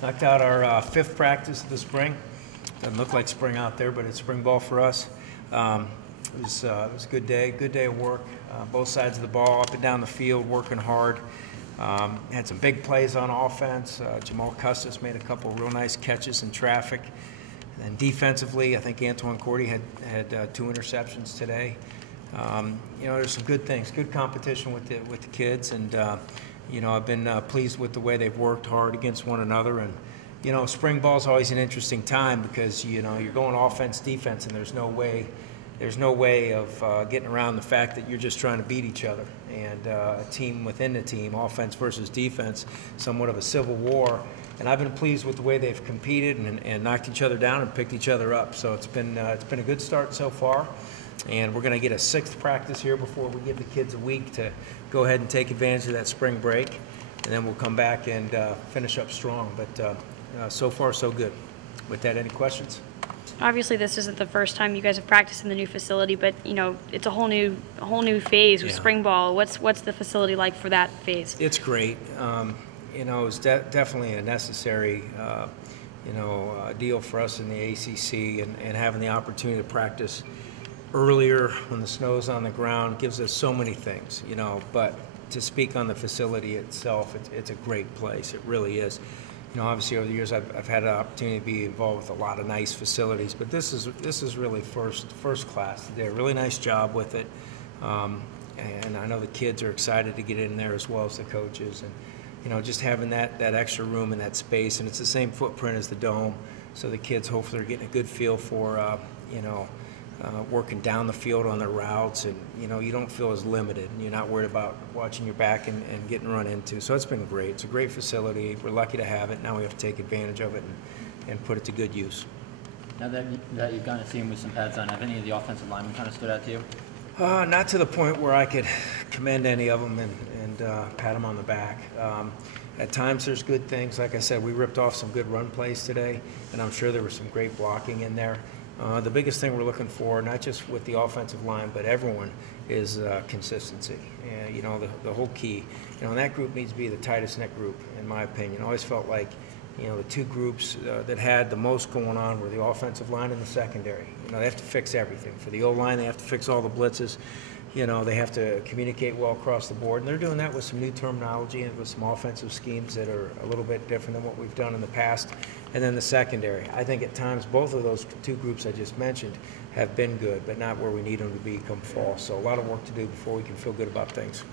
Knocked out our fifth practice of the spring. Doesn't look like spring out there, but it's spring ball for us. It was a good day of work. Both sides of the ball, up and down the field, working hard. Had some big plays on offense. Jamal Custis made a couple real nice catches in traffic. And then defensively, I think Antoine Cordy had 2 interceptions today. There's some good things, good competition with the kids, and I've been pleased with the way they've worked hard against one another. And spring ball is always an interesting time because you're going offense, defense, and there's no way of getting around the fact that you're just trying to beat each other. And a team within the team, offense versus defense, somewhat of a civil war. And I've been pleased with the way they've competed and knocked each other down and picked each other up. So it's been a good start so far. And we're going to get a 6th practice here before we give the kids a week to go ahead and take advantage of that spring break. And then we'll come back and finish up strong. But so far, so good. With that, any questions? Obviously, this isn't the first time you guys have practiced in the new facility, but it's a whole new phase with spring ball. What's the facility like for that phase? It's great. It's definitely a necessary deal for us in the ACC, and having the opportunity to practice earlier when the snow's on the ground gives us so many things. But to speak on the facility itself, it's a great place. It really is. Obviously over the years I've had an opportunity to be involved with a lot of nice facilities, but this is really first class. They did a really nice job with it, and I know the kids are excited to get in there as well as the coaches, and just having that extra room and that space, and it's the same footprint as the dome, so the kids hopefully are getting a good feel for working down the field on their routes, and you don't feel as limited, and you're not worried about watching your back and getting run into. So it's been great. It's a great facility. We're lucky to have it. Now we have to take advantage of it and put it to good use. Now that you've gotten to see him with some pads on, have any of the offensive linemen kind of stood out to you? Not to the point where I could commend any of them and pat them on the back. At times there's good things. Like I said, we ripped off some good run plays today, and I'm sure there was some great blocking in there. The biggest thing we're looking for, not just with the offensive line, but everyone, is consistency. And the whole key. And that group needs to be the tightest knit group, in my opinion. I always felt like the 2 groups that had the most going on were the offensive line and the secondary. They have to fix everything. For the O-line, they have to fix all the blitzes. They have to communicate well across the board, and they're doing that with some new terminology and with some offensive schemes that are a little bit different than what we've done in the past. And then the secondary. I think at times both of those 2 groups I just mentioned have been good, but not where we need them to be come fall. So a lot of work to do before we can feel good about things.